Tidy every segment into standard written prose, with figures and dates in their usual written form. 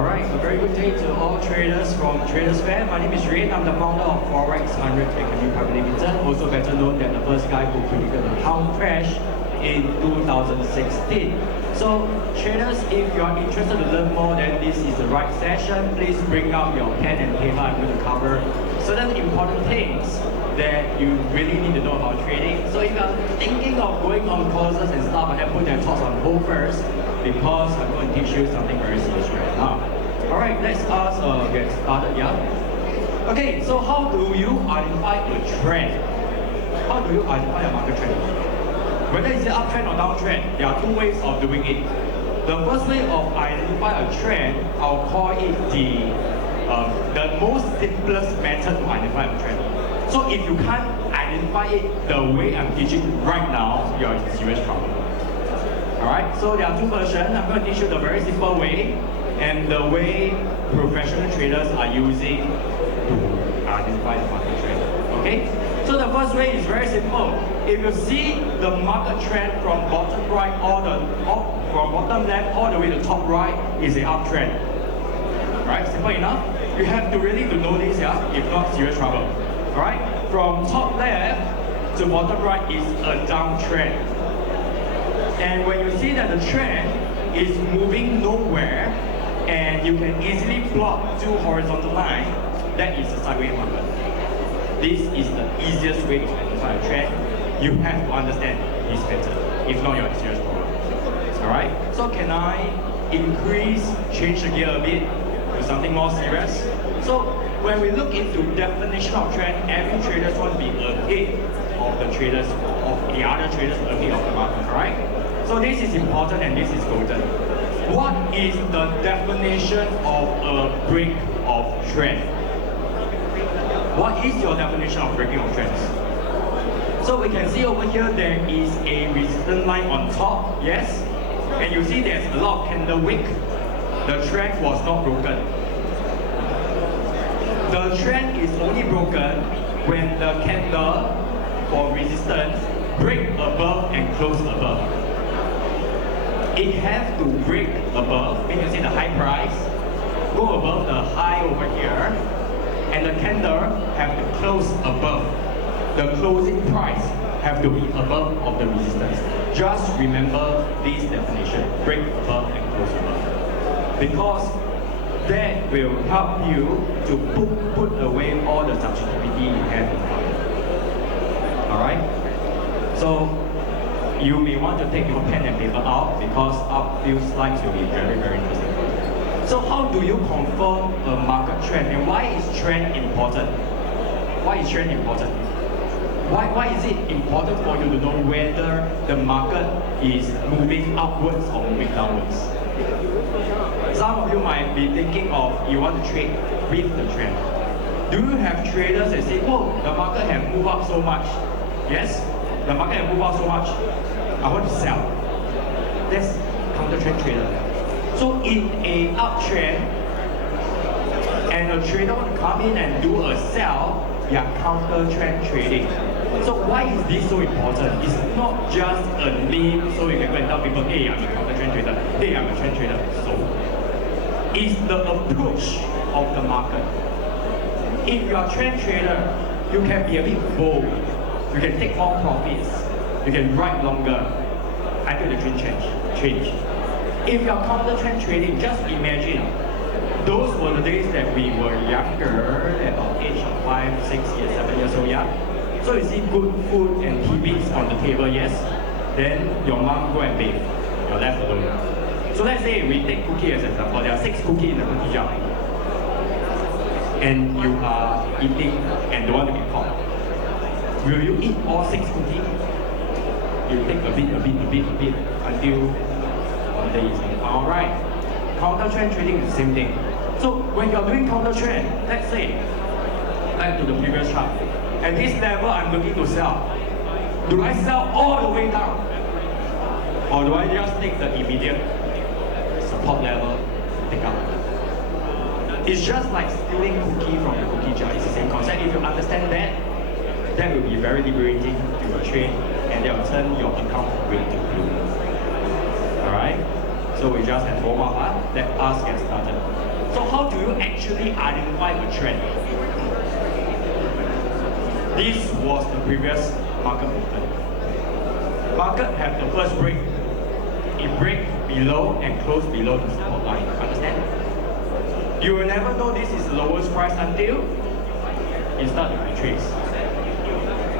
Alright, a very good day to all traders from Traders Fair. My name is Rayn. I'm the founder of Forex 100 Academy Private Limited, also better known than the first guy who predicted the pound crash in 2016. So traders, if you are interested to learn more, then this is the right session. Please bring out your pen and paper. I'm going to cover certain important things that you really need to know about trading. So if you are thinking of going on courses and stuff, I have put their thoughts on hold first, because I'm going to teach you something very serious right now. Alright, let's get started, yeah? Okay, so how do you identify a trend? How do you identify a market trend? Whether it's an uptrend or downtrend, there are two ways of doing it. The first way of identify a trend, I'll call it the most simplest method to identify a trend. So if you can't identify it the way I'm teaching right now, you're in serious trouble. Alright, so there are two versions. I'm going to teach you the very simple way and the way professional traders are using to identify the market trend. Okay? So the first way is very simple. If you see the market trend from bottom right from bottom left all the way to top right is an uptrend. Alright, simple enough. You have to really know this, yeah? If not, serious trouble. Alright? From top left to bottom right is a downtrend. And when you see that the trend is moving nowhere and you can easily plot two horizontal lines, that is a sideways market. This is the easiest way to identify a trend. You have to understand this better. If not, you're in serious problem. Alright? So can I change the gear a bit to something more serious? So when we look into definition of trend, every trader wants to be ahead of the traders, of the other traders ahead of the market, alright? So this is important and this is golden. What is the definition of a break of trend? What is your definition of breaking of trends? So we can see over here there is a resistance line on top, yes? And you see there's a lot of candle wick. The trend was not broken. The trend is only broken when the candle for resistance break above and close above. It has to break above, when you see the high price, go above the high over here, and the candle have to close above. The closing price have to be above of the resistance. Just remember this definition, break above and close above. Because that will help you to put away all the subjectivity you have in mind. Alright? So, you may want to take your pen and paper out because a few slides will be very, very interesting. So how do you confirm a market trend, and why is trend important? Why is trend important? Why is it important for you to know whether the market is moving upwards or moving downwards? Some of you might be thinking of you want to trade with the trend. Do you have traders that say, oh, the market has moved up so much? Yes, the market has moved up so much. I want to sell. That's counter trend trader. So in a uptrend, and a trader want to come in and do a sell, they are counter trend trading. So why is this so important? It's not just a name, so you can go and tell people, hey, I'm a counter trend trader. Hey, I'm a trend trader. So it's the approach of the market. If you are a trend trader, you can be a bit bold. You can take more profits. You can ride longer until the trend change. If you are counter trend trading, just imagine those were the days that we were younger, about age of 5, 6 years, 7 years old, yeah. So you see good food and TVs on the table, yes. Then your mom go and bathe. You're left alone. So let's say we take cookie as an example. There are 6 cookies in the cookie jar, and you are eating and don't want to get caught. Will you eat all 6 cookies? You take a bit until one day is alright. Counter trend trading is the same thing. So when you're doing counter trend, let's say, back to the previous chart, at this level I'm looking to sell. Do I sell all the way down? Or do I just take the immediate support level, take up? It's just like stealing cookie from the cookie jar. It's the same concept. If you understand that, that will be very liberating to your trade, and that will turn your account red to blue. Alright? So we just have warm up. Let us get started. actually identify a trend. This was the previous market movement. Market have the first break. It break below and close below the support line. Understand? You will never know this is the lowest price until it starts to retrace.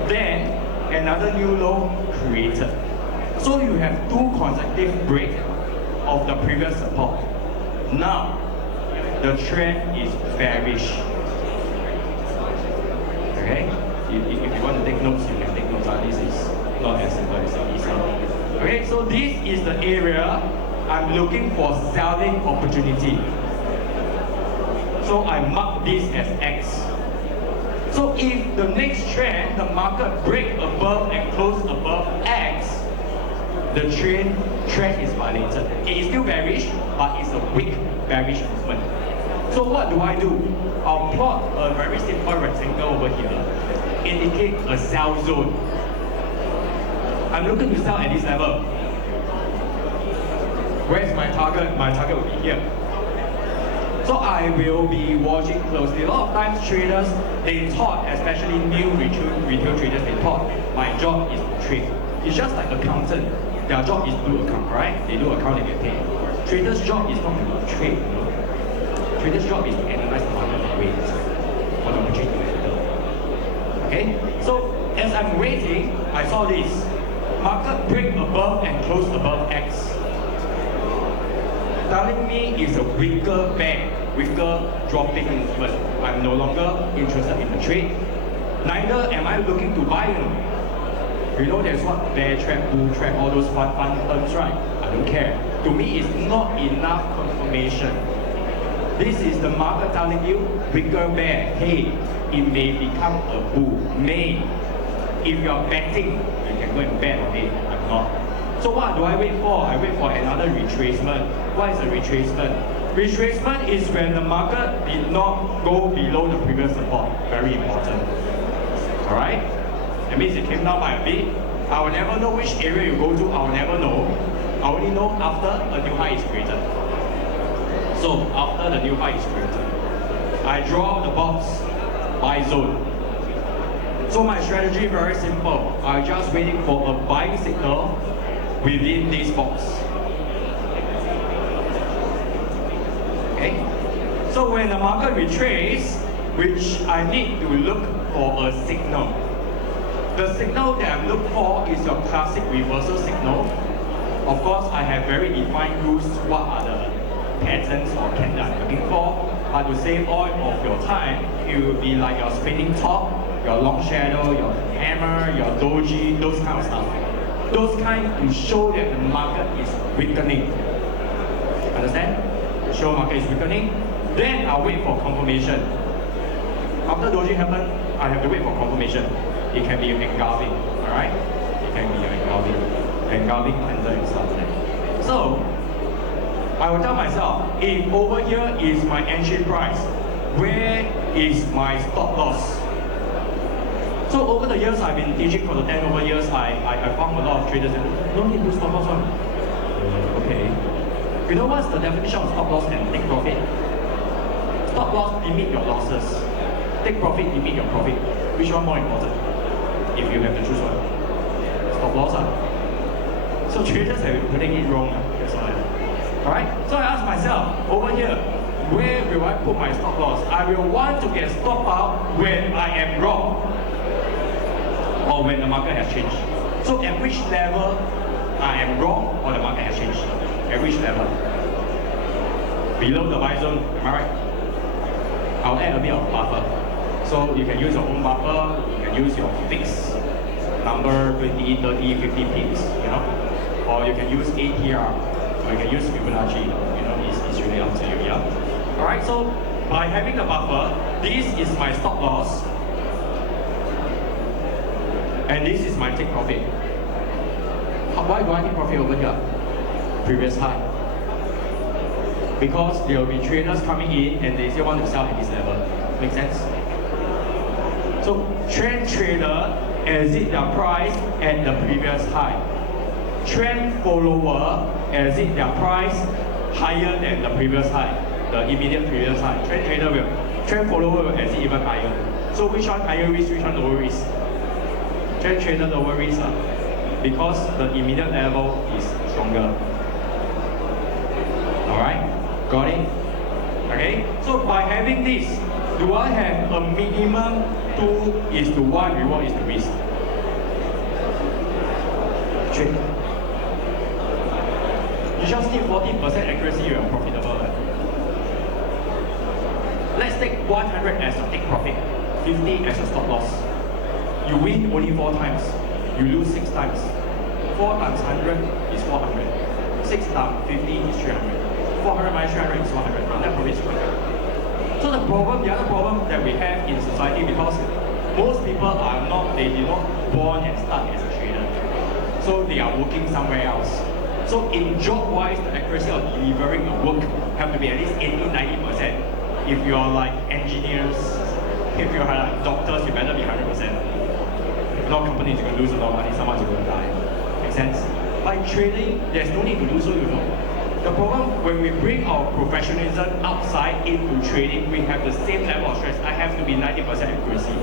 Then another new low created. So you have two consecutive break of the previous support. Now the trend is bearish. Okay? If you want to take notes, you can take notes. This is not as simple as it is. Okay, so this is the area I'm looking for selling opportunity. So I mark this as X. So if the next trend, the market break above and close above X, the trend is violated. It is still bearish, but it's a weak bearish movement. So what do? I'll plot a very simple rectangle over here, indicate a sell zone. I'm looking to sell at this level. Where's my target? My target will be here. So I will be watching closely. A lot of times traders, they thought, especially new retail traders, they thought my job is to trade. It's just like accountant. Their job is to do account, right? They do account and get paid. Traders' job is not to trade, you know. Traders' job is to analyze the market and wait for the opportunity to enter. Okay? So as I'm waiting, I saw this. Market break above and close above X. Telling me it's a weaker bear, weaker dropping movement. I'm no longer interested in the trade. Neither am I looking to buy. You know there's what bear trap, bull trap, all those fun terms, right? I don't care. To me, it's not enough confirmation. This is the market telling you, weaker bear, hey, it may become a bull. May. If you're betting, you can go and bet on it. I'm not. So what do I wait for? I wait for another retracement. What is a retracement? Retracement is when the market did not go below the previous support. Very important. Alright? That means it came down by a bit. I will never know which area you go to. I will never know. I only know after a new high is created. So after the new high is created, I draw the box buy zone. So my strategy very simple. I'm just waiting for a buying signal within this box. Okay? So when the market retraces, which I need to look for a signal. The signal that I'm looking for is your classic reversal signal. Of course, I have very defined rules what are the patterns or candles I'm looking for. But to save all of your time, it will be like your spinning top, your long shadow, your hammer, your doji, those kind of stuff. Those kind to show that the market is weakening. Understand? To show market is weakening. Then I'll wait for confirmation. After doji happen, I have to wait for confirmation. It can be engulfing, alright? It can be engulfing candle and stuff like that. So I will tell myself, if over here is my entry price, where is my stop loss? So over the years I've been teaching for the 10 over years, I found a lot of traders that don't need to stop loss one. Okay. You know what's the definition of stop loss and take profit? Stop loss limit your losses. Take profit limit your profit. Which one more important? If you have to choose one. Stop loss. So traders have been putting it wrong. That's all. Alright? So I ask myself, over here, where will I put my stop loss? I will want to get stopped out when I am wrong. Or when the market has changed. So at which level I am wrong or the market has changed? At which level? Below the buy zone, am I right? I'll add a bit of buffer. So you can use your own buffer, you can use your fixed number, 20, 30, 50 pips, you know? Or you can use ATR, or you can use Fibonacci, you know, it's really up to you, yeah? Alright, so by having the buffer, this is my stop loss. And this is my take profit. Why do I take profit over here? Previous high. Because there will be traders coming in and they still want to sell at this level. Make sense? So trend trader exit their price at the previous high. Trend follower exit their price higher than the previous high. the immediate previous high. Trend follower will exit even higher. So which one higher risk, which one lower risk? Trend trader lower risk because the immediate level is stronger. Alright, got it? Okay, so by having this, do I have a minimum 2:1 reward is the risk? Trade. You just need 40% accuracy, you are profitable. Let's take 100 as a take profit, 50 as a stop loss. You win only 4 times, you lose 6 times. 4 times 100 is 400. 6 times 50 is 300. 400 minus 300 is 100. Net profit is 100. So the other problem that we have in society, because most people they did not born and start as a trader. So they are working somewhere else. So in job-wise, the accuracy of delivering a work have to be at least 80-90%. If you are like engineers, if you are like doctors, you better be 100%. If not, companies are going to lose a lot of money, someone's going to die. Make sense? By trading, there's no need to do so, you know. The problem when we bring our professionalism outside into trading, we have the same level of stress. I have to be 90% accuracy.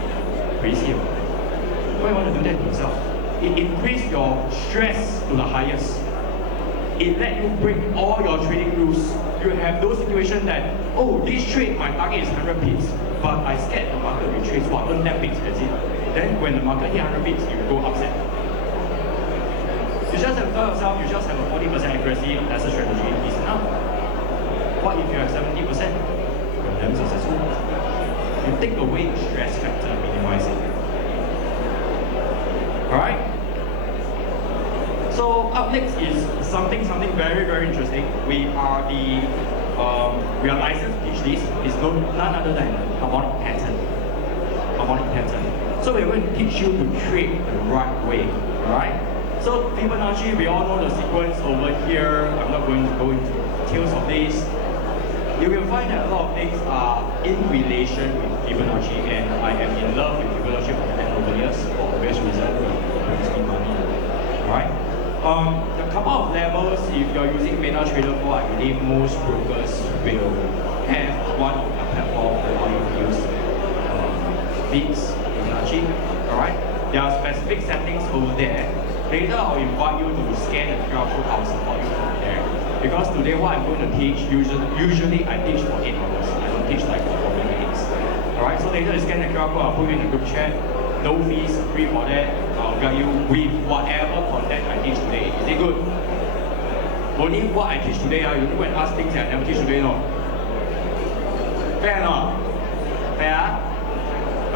Crazy. Why you want to do that to yourself? It increases your stress to the highest. It let you break all your trading rules. You have those situations that, oh, this trade, my target is 100 pips, but I scared the market retrace, what, earn 10 pips, that's it. Then when the market hit 100 pips, you go upset. You just have to tell yourself, you just have a 40% accuracy, that's a strategy, is enough. What if you have 70%? You're damn successful. You take away the stress factor, minimize it. Alright? So up next is something very, very interesting. We are licensed to teach this. It's none other than harmonic pattern. Harmonic pattern. So we're going to teach you to trade the right way. Alright? So Fibonacci, we all know the sequence over here. I'm not going to go into details of this. You will find that a lot of things are in relation with Fibonacci, and I am in love with Fibonacci for 10 over years for obvious reason. It brings me money. Alright? The couple of levels, if you're using MetaTrader 4, I believe most brokers will have one of the platform that allow you to use Fibs, Fibonacci. Alright? There are specific settings over there. Later, I'll invite you to scan the QR code. I'll support you from there. Because today, what I'm going to teach, usually I teach for 8 hours. I don't teach like for 40 minutes. Alright, so later, scan the QR code. I'll put you in the group chat. No fees, free for that. I'll guide you with whatever content I teach today. Is it good? Only what I teach today, you don't go and ask things that I never teach today, no? Fair or not? Fair?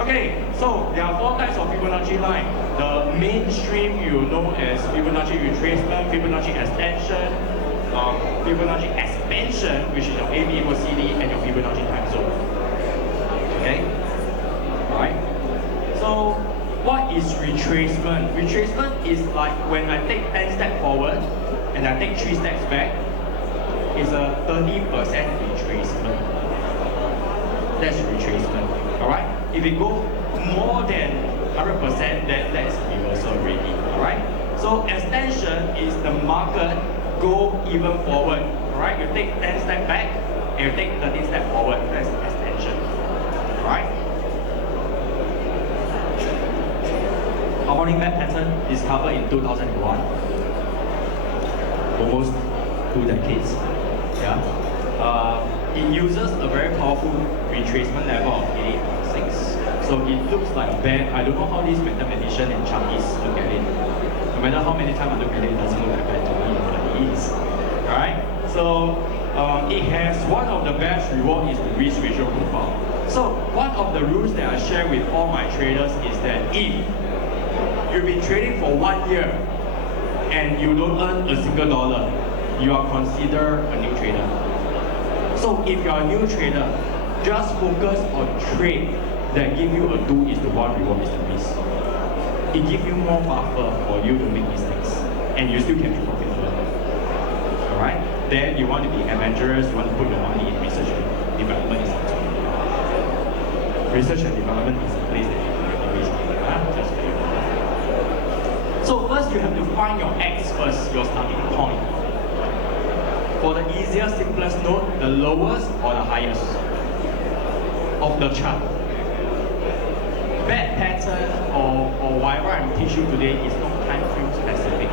Okay, so there are 4 types of Fibonacci line. The mainstream you know as Fibonacci retracement, Fibonacci extension, Fibonacci expansion, which is your AB equals CD, and your Fibonacci time zone. Okay? Alright? So, what is retracement? Retracement is like when I take 10 steps forward and I take 3 steps back, it's a 30% retracement. That's retracement. Alright? If it go more than 100%, then that's reversal already. Alright? So extension is the market go even forward. Alright? You take 10 steps back and you take 30 steps forward. That's extension. Alright? Harmonic map pattern is covered in 2001. Almost 2 decades. Yeah. It uses a very powerful retracement level of 88.6. So it looks like a band. I don't know how these mathematicians and Chinese look at it. No matter how many times I look at it, it doesn't look like a band to me, but it is. Alright? So it has one of the best reward is the risk ratio profile. So one of the rules that I share with all my traders is that if you've been trading for 1 year and you don't earn a single dollar, you are considered a new trader. So if you're a new trader, just focus on trade that give you a 2:1 reward is the risk. It gives you more buffer for you to make mistakes, and you still can be profitable. Alright? Then you want to be adventurous, you want to put your money in research and development. Research and development is a place that you can risk. Just for you. So first you have to find your X first, your starting point. For the easiest, simplest node, the lowest or the highest of the chart. Bad pattern or whatever I'm teaching you today is not time frame specific.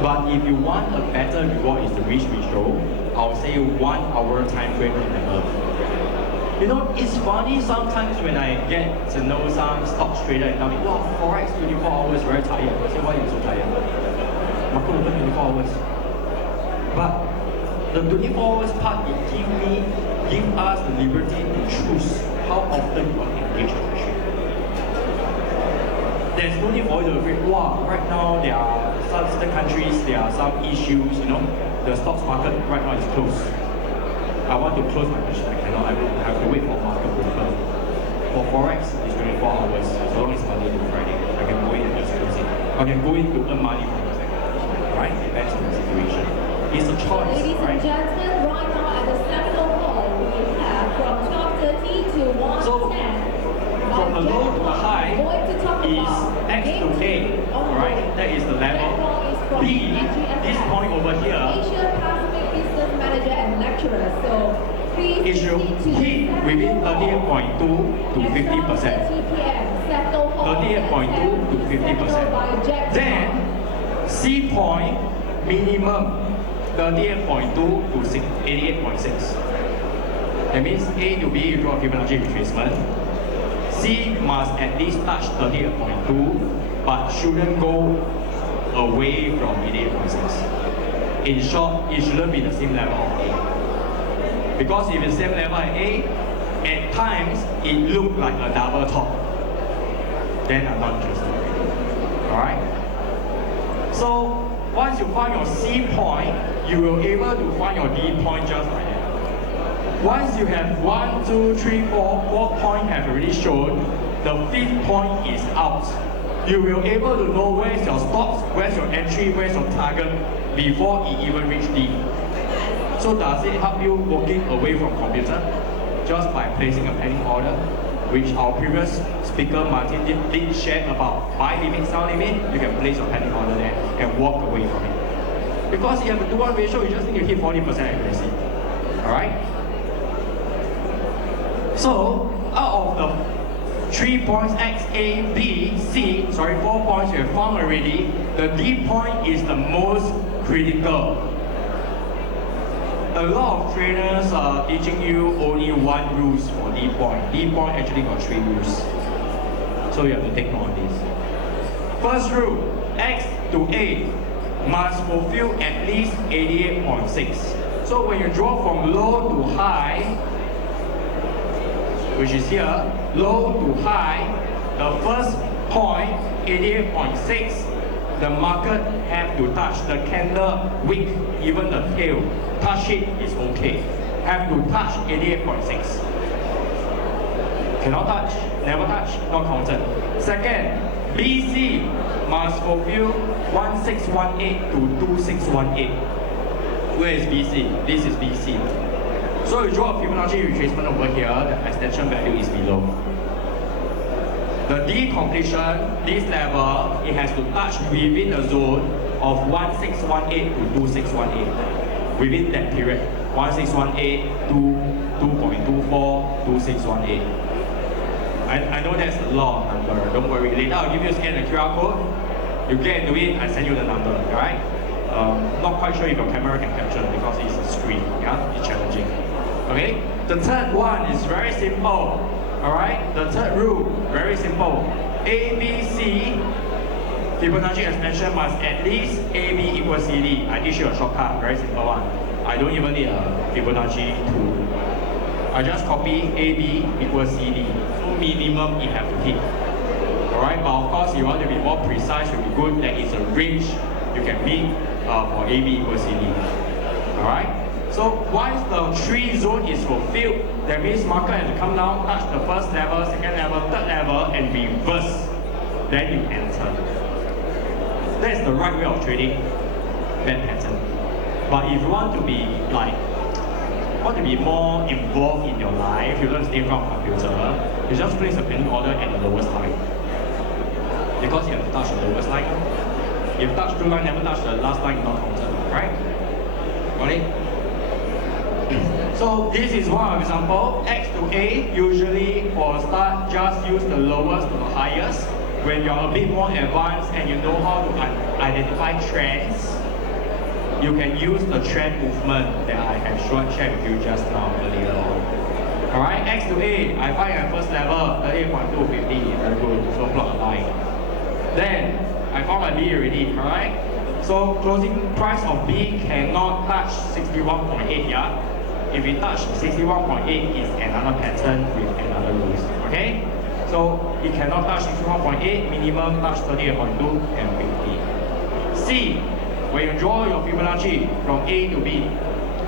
But if you want a better reward is to reach ratio, I'll say 1 hour time frame and above. You know, it's funny sometimes when I get to know some stocks trader and tell me, wow, Forex 24 hours very tired. I say, why are you so tired? Market open 24 hours. But the 24 hours part, it give us the liberty to choose how often you want to engage with the trade. There's no need for you to be afraid, wow, right now there are some certain countries, there are some issues, you know, the stocks market right now is closed. I want to close my position, I cannot, I will have to wait for market to open. For Forex, it's 24 hours, so long as Monday to Friday. I can go in and just close it. I can go in to earn money from the sector. Alright, depends on the situation. It's a choice, Ladies right? and gentlemen, right now at the seminar hall, we have from 12:30 to 1:10. So, from the low to the high is X to A, alright? That is the level. B, this point over here, Asia Pacific Business Manager and Lecturer. So, please it should hit within 38.2 to 50%. 38.2 to 50%. Then, C point, minimum 38.2 to 88.6. That means A to B, you draw a Fibonacci retracement. C must at least touch 38.2, but shouldn't go away from 88.6. In short, it shouldn't be the same level of A. Because if it's the same level as A, at times it looks like a double top. Then I'm not interested. Alright? So once you find your C point, you will be able to find your D point just like that. Once you have 1, 2, 3, 4 points have already shown, the 5th point is out. You will be able to know where's your stops, where's your entry, where's your target before it even reach D. So does it help you walking away from computer just by placing a pending order, which our previous speaker Martin did share about buy limit, sell limit? You can place your pending order there and walk away from it. Because you have a 2-1 ratio, you just need to hit 40% accuracy. Alright? So out of the 3 points X, A, B, C, 4 points you have found already, the D point is the most critical. A lot of trainers are teaching you only 1 rules for D point. D point actually got 3 rules. So you have to take note of this. First rule, X to A must fulfill at least 88.6. So when you draw from low to high, which is here, low to high, the first point, 88.6, the market have to touch the candle wick, even the tail. Touch it is okay. Have to touch 88.6. Cannot touch, never touch, not counted. Second, BC must fulfill 1618 to 2618. Where is BC? This is BC. So you draw a Fibonacci retracement over here, the extension value is below. The D completion, this level, it has to touch within the zone of 1618 to 2618. Within that period, 1618 to 2.24, 2618. I know that's a lot of number, don't worry. Later I'll give you a scan the QR code. You get into it, I send you the number, alright? Not quite sure if your camera can capture because it's a screen, yeah? It's challenging. Okay? The third one is very simple. Alright? The third rule, very simple. A, B, C, Fibonacci expansion must at least AB equals CD. I teach you a shortcut, very simple one. I don't even need a Fibonacci tool. I just copy AB equals CD. So minimum it have to hit. Alright, but of course you want to be more precise, it will be good. There is a range you can meet for AB equals CD. Alright? So once the 3 zone is fulfilled, that means market has to come down, touch the first level, second level, third level, and reverse. Then you enter. That's the right way of trading that pattern. But if you want to be more involved in your life, you don't stay from a computer, you just place a pending order at the lowest line. Because you have to touch the lowest line. If touch 2 line, never touch the last line, not counted, right? Got it? So this is one example. X to A, usually for a start, just use the lowest to the highest. When you're a bit more advanced and you know how to identify trends, you can use the trend movement that I have shared with you just now earlier on. Alright, X to A, I find at first level 38.250, very good, so plot a line. Then, I found my B already, alright? So, closing price of B cannot touch 61.8, yeah? If it touch 61.8, it's another pattern with another rules, okay? So, it cannot touch 61.8, minimum touch 38.2 and 50. C, when you draw your Fibonacci from A to B,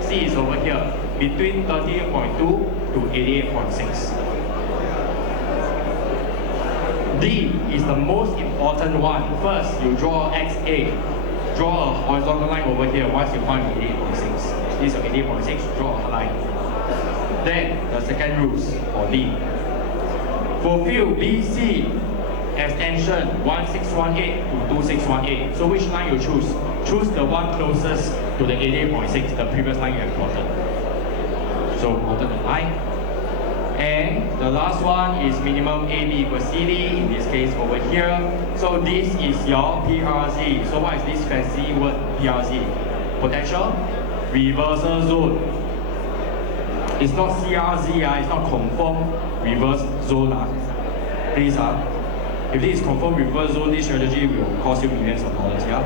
C is over here, between 38.2 to 88.6. D is the most important one. First, you draw XA. Draw a horizontal line over here once you find 88.6. This is 88.6, draw a line. Then, the second rules for D. Fulfill BC extension 1618 to 2618. So which line you choose? Choose the one closest to the 88.6, the previous line you have plotted. So plotted the line. And the last one is minimum AB equals CD, in this case over here. So this is your PRZ. So what is this fancy word PRZ? Potential reversal zone. It's not CRZ, it's not confirm reverse zone. Please, if this is confirmed reverse zone, this strategy will cost you millions of dollars. Yeah?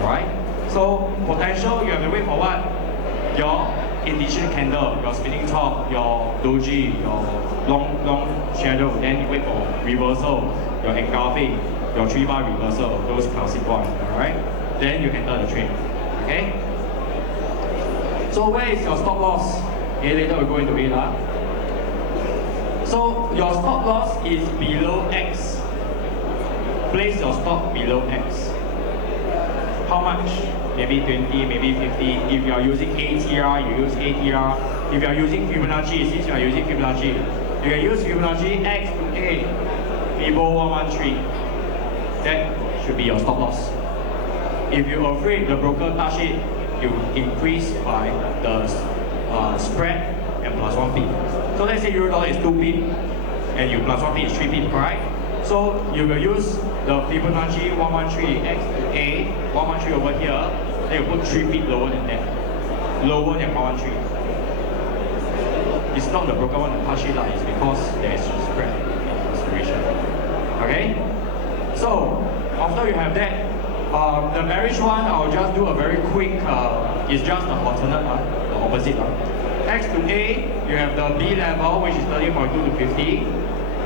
Alright? So potential, you have to wait for what? Your indecision candle, your spinning top, your doji, your long shadow, then you wait for reversal, your engulfing, your 3-bar reversal, those classic ones, alright? Then you enter the trade, okay? So where is your stop loss? Okay, later we'll go into it. So your stop loss is below X. Place your stop below X. How much? Maybe 20, maybe 50. If you are using ATR, you use ATR. If you are using Fibonacci, since you are using Fibonacci, you can use Fibonacci X to A, Fibo 113. That should be your stop loss. If you're afraid the broker touch it, you increase by the spread and plus 1 pip. So let's say euro dollar is 2 pip and you plus 1 pip is 3 pip, correct? So you will use the Fibonacci 113 X to A, 113 over here, then you put 3 pip lower than that. Lower than 113. It's not the broker want to touch it, it's because there is spread in consideration. Okay? So after you have that, the bearish one, I'll just do a very quick, it's just the alternate, the opposite. X to A, you have the B level, which is 30.2 to 50.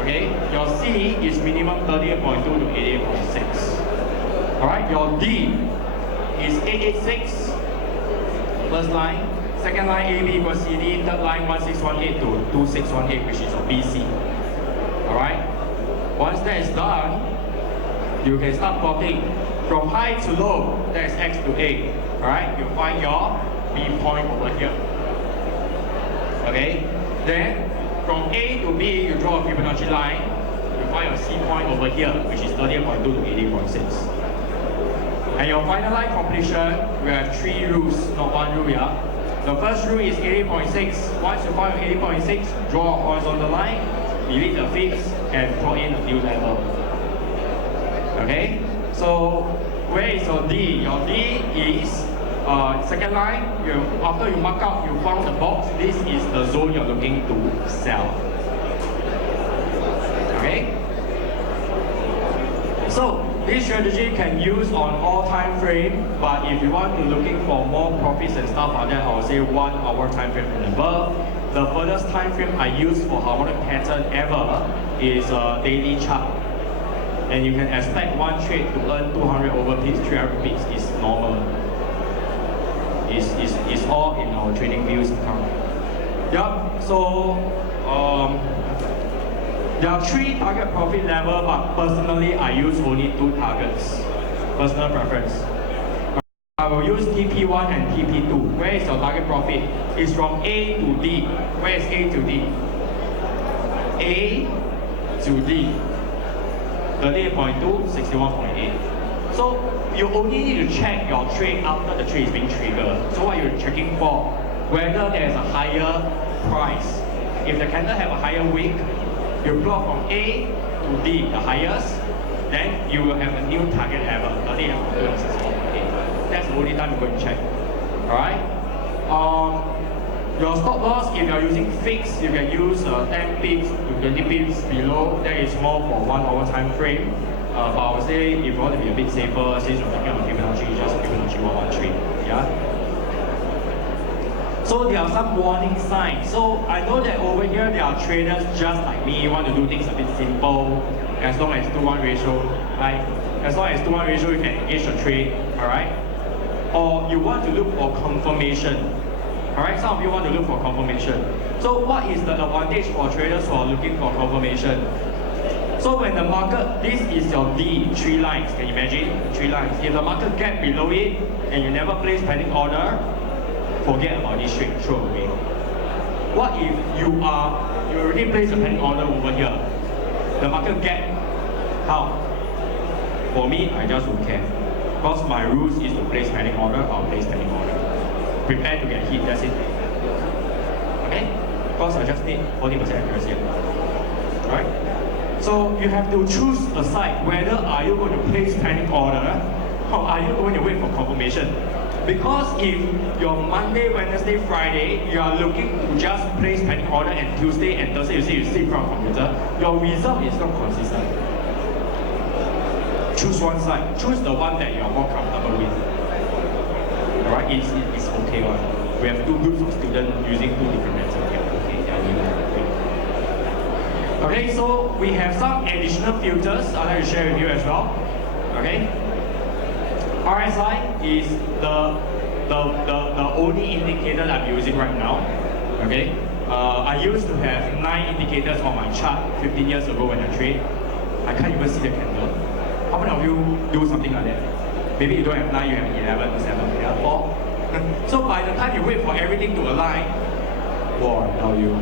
Okay, your C is minimum 38.2 to 88.6. Alright, your D is 886, first line. Second line AB equals CD, third line 1618 to 2618, which is your BC. Alright, once that is done, you can start plotting from high to low, that is X to A. Alright, you find your B point over here. Okay, then from A to B, you draw a Fibonacci line, you find your C point over here, which is 38.2 to 80.6. And your final line completion, we have 3 rules, not 1 rule, yeah? The first rule is 80.6. Once you find 80.6, draw a horizontal line, delete the fixed, and draw in a new level. Okay? So, where is your D? Your D is second line, after you mark out, you found the box, this is the zone you're looking to sell. Okay? So, this strategy can use on all time frame, but if you want to looking for more profits and stuff like that, I would say 1 hour time frame and above. The furthest time frame I use for harmonic pattern ever is a daily chart. And you can expect one trade to earn 200 over pips, 300 pips is normal. It's all in our trading views account. Yup, so there are 3 target profit level, but personally I use only 2 targets. Personal preference. I will use TP1 and TP2. Where is your target profit? It's from A to D. Where is A to D? A to D. 38.2, 61.8. So you only need to check your trade after the trade is being triggered. So what you're checking for, whether there's a higher price. If the candle have a higher wick, you plot from A to D, the highest, then you will have a new target level, 30 and 64.8. That's the only time you go and check. Alright? Your stop loss, if you are using fixed, you can use 10 pips to 20 pips below. That is more for 1 hour time frame. But I would say if you want to be a bit safer, since you're talking about Fibonacci, just Fibonacci 113. Yeah? So there are some warning signs. So I know that over here there are traders just like me, want to do things a bit simple, as long as 2-1 ratio, right? As long as 2-1 ratio, you can engage the trade, alright? Or you want to look for confirmation. Alright, some of you want to look for confirmation. So what is the advantage for traders who are looking for confirmation? So when the market, this is your D, 3 lines, can you imagine? 3 lines. If the market gap below it and you never place pending order, forget about this trade, throw away. What if you already placed a pending order over here? The market gap, how? For me, I just don't care. Because my rules is to place pending order, I'll place pending order. Prepare to get hit, that's it. Okay? Because I just need 40% accuracy. Right? So you have to choose a side, whether are you going to place pending order or are you going to wait for confirmation. Because if your Monday, Wednesday, Friday, you are looking to just place pending order and Tuesday and Thursday you see you sit in front of computer, your result is not consistent. Choose one side. Choose the one that you are more comfortable with. Alright, it's okay one. We have 2 groups of students using 2 different methods. Okay, so we have some additional filters I'd like to share with you as well. Okay, RSI is the only indicator that I'm using right now. Okay, I used to have 9 indicators on my chart 15 years ago when I trade. I can't even see the candle. How many of you do something like that? Maybe you don't have 9, you have 11, 7, you have 4. So by the time you wait for everything to align, wow, I tell you,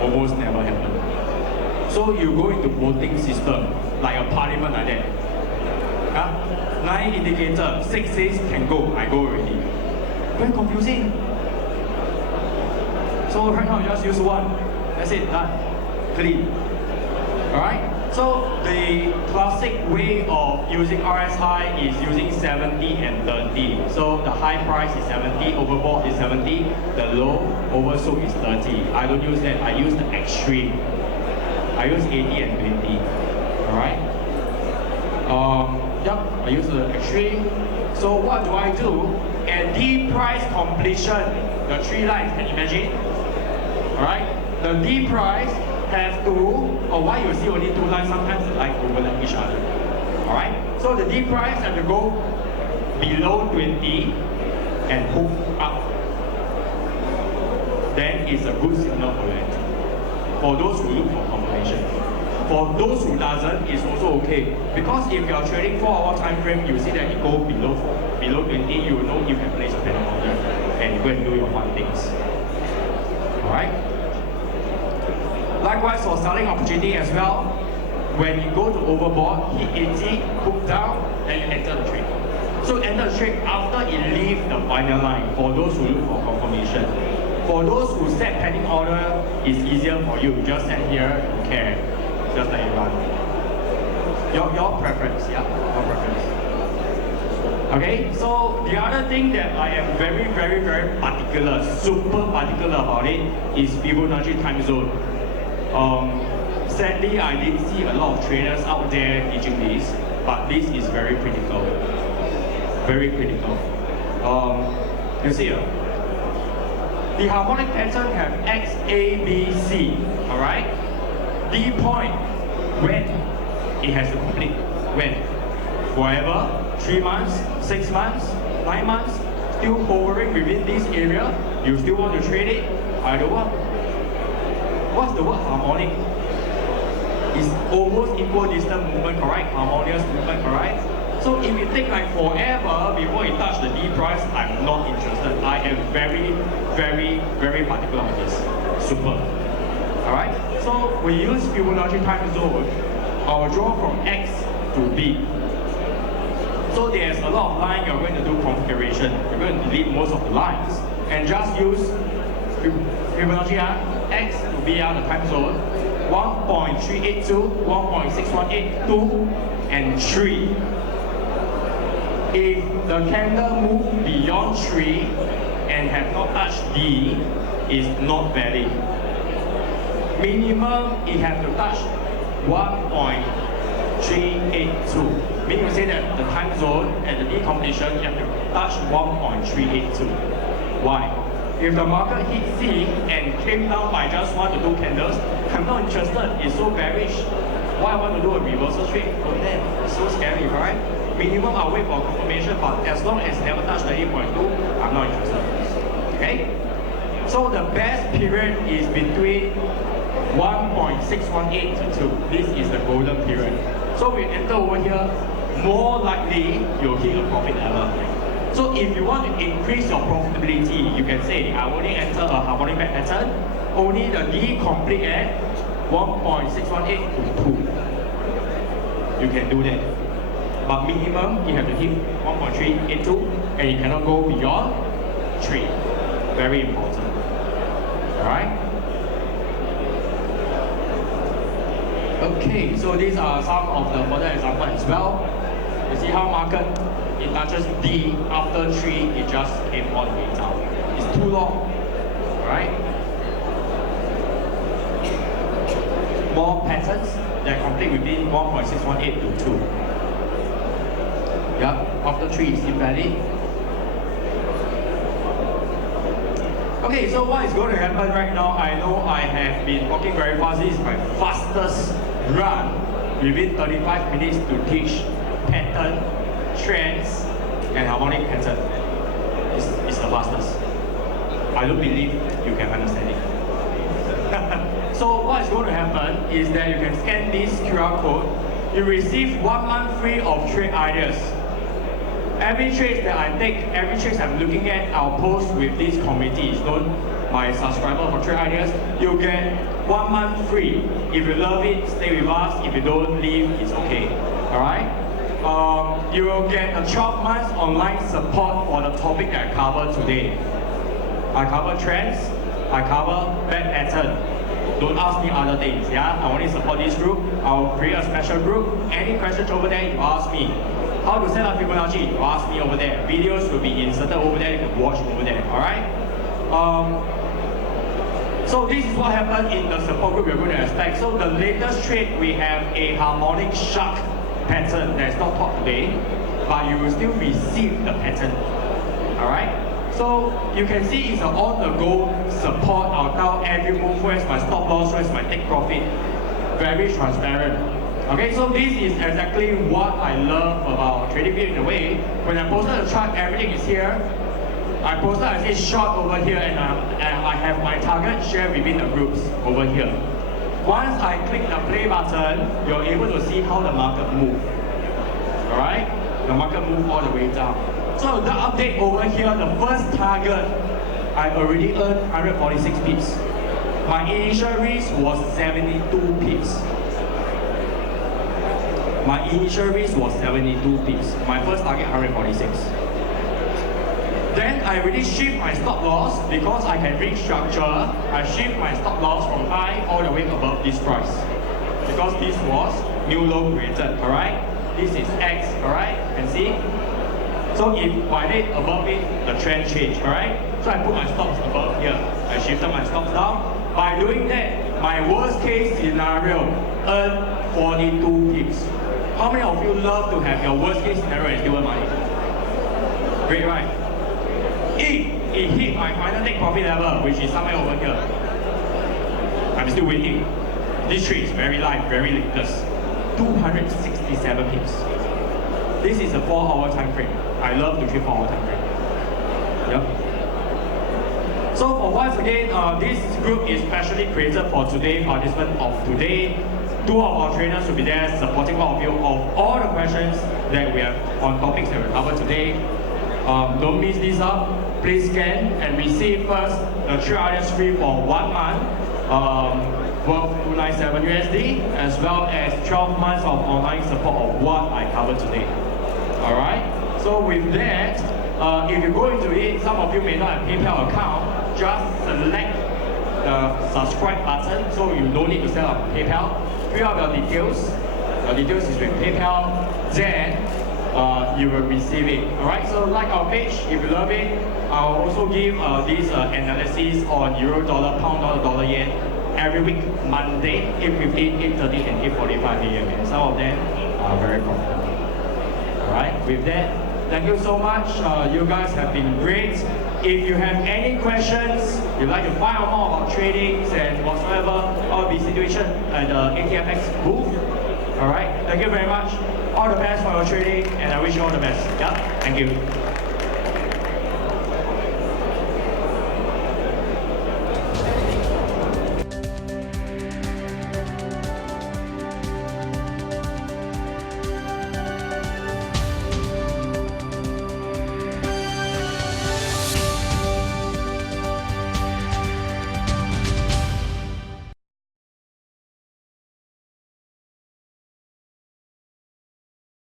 almost never happen. So you go into voting system, like a parliament like that. Huh? 9 indicator, 6 says can go, I go already. Very confusing. So right now, just use 1. That's it, done. Clean. Alright? So the classic way of using RSI is using 70 and 30. So the high price is 70, overbought is 70, the low oversold is 30. I don't use that, I use the extreme. I use 80 and 20. Alright? Yep, I use the extreme. So what do I do? At D price completion, the 3 lines, can you imagine? Alright? The D price have to, or why you see only 2 lines, sometimes the lines overlap each other. Alright? So the D price have to go below 20 and hook up. Then it's a good signal for entry. For those who look for confirmation. For those who doesn't, it's also okay. Because if you are trading 4-hour time frame, you see that it go below 20, you know you can place a pending order and you go and do your fun things. Alright? Likewise for selling opportunity as well, when you go to overbought, hit 80, hook down, then you enter the trade. So enter the trade after it leaves the final line for those who look for confirmation. For those who set pending order, it's easier for you. Just stand here, you care. Just let it run. Your preference, yeah? Your preference. Okay, so the other thing that I am very, very, very particular, super particular about it is Fibonacci time zone. Sadly, I didn't see a lot of traders out there teaching this, but this is very critical. Very critical. You see, the harmonic pattern have X, A, B, C, alright? D point, when? It has to complete. When? Forever, 3 months, 6 months, 9 months, still hovering within this area, you still want to trade it? I don't want. What's the word harmonic? It's almost equal distance movement, correct? Harmonious movement, correct? So if it take like forever before it touch the D price, I'm not interested. I am very, very, very particular on this. Super. Alright? So we use Fibonacci time zone. I'll draw from X to B. So there's a lot of line you're going to do configuration. You're going to delete most of the lines and just use Fibonacci X to be out the time zone 1.382, 1.6182, and 3. If the candle moves beyond 3 and have not touched D, is not valid. Minimum, it have to touch 1.382. Meaning to say that the time zone and the D completion, you have to touch 1.382. Why? If the market hit C and came down by just 1 to 2 candles, I'm not interested. It's so bearish. Why I want to do a reversal trade? Oh damn, it's so scary, right? Minimum I'll wait for confirmation, but as long as never touch the 8.2, I'm not interested. Okay? So the best period is between 1.618 to 2. This is the golden period. So we enter over here, more likely you'll hit a profit level. So if you want to increase your profitability, you can say, I only enter a harmonic back pattern, only the D complete at 1.618 to 2. You can do that. But minimum, you have to hit 1.382 and you cannot go beyond 3. Very important. Alright? Okay, so these are some of the further examples as well. You see how market, it touches D after 3, it just came all the way down. It's too long. Alright? More patterns that complete within 1.618 to 2. Yeah, after 3 is invalid. Okay, so what is going to happen right now? I know I have been talking very fast. This is my fastest run within 35 minutes to teach pattern, trends, and harmonic pattern. It's the fastest. I don't believe you can understand it. So what is going to happen is that you can scan this QR code. You receive 1 month free of trade ideas. Every trade that I take, every trade I'm looking at, I'll post with this committee. It's known my subscriber for trade ideas. You'll get 1 month free. If you love it, stay with us. If you don't, leave. It's okay. All right. You will get a 12 months online support for the topic that I cover today. I cover trends. I cover bad pattern. Don't ask me other things. Yeah, I only support this group. I'll create a special group. Any questions over there, you ask me. How to set up Fibonacci? You ask me over there. Videos will be inserted over there. You can watch over there. All right. So this is what happened in the support group you're going to expect. So the latest trade, we have a harmonic shark pattern that's not taught today, but you will still receive the pattern. All right. So you can see it's an on-the-go support. I'll tell every move where's my stop loss, where's my take profit. Very transparent. Okay, so this is exactly what I love about trading view in a way. When I posted the chart, everything is here. I posted, I say short over here, and I have my target share within the groups over here. Once I click the play button, you're able to see how the market moves. All right, the market moves all the way down. So the update over here, the first target, I already earned 146 pips. My initial risk was 72 pips. My initial risk was 72 pips. My first target 146. Then I already shift my stop loss because I can restructure. I shift my stop loss from high all the way above this price. Because this was new low created, alright? This is X, alright? Can see? So if violate above it, the trend change, alright? So I put my stops above here. I shifted my stops down. By doing that, my worst case scenario earned 42 pips. How many of you love to have your worst case scenario and still earn money? Great, right? If it hit my final take profit level, which is somewhere over here, I'm still waiting. This trade is very light, very latest. 267 pips. This is a 4-hour time frame. I love to trade 4-hour time frame. Yep. So for once again, this group is specially created for today, participant of today. 2 of our trainers will be there supporting all of you of all the questions that we have on topics that we cover today. Don't miss this up. Please scan and receive first the 3 hours free for 1 month, worth 297 USD, as well as 12 months of online support of what I covered today. Alright, so with that, if you go into it, some of you may not have PayPal account, just select the subscribe button, so you don't need to set up PayPal. Fill up your details. Your details is with PayPal, then you will receive it. Alright, so like our page, if you love it, I'll also give this analysis on euro, dollar, pound, dollar, yen every week, Monday, 8:15, 8:30, and 8:45 a.m. And some of them are very profitable. Alright, with that, thank you so much. You guys have been great. If you have any questions, you'd like to find out more about tradings and whatsoever, I'll be situation at the ATFX booth. Alright, thank you very much. All the best for your trading, and I wish you all the best. Yeah, thank you.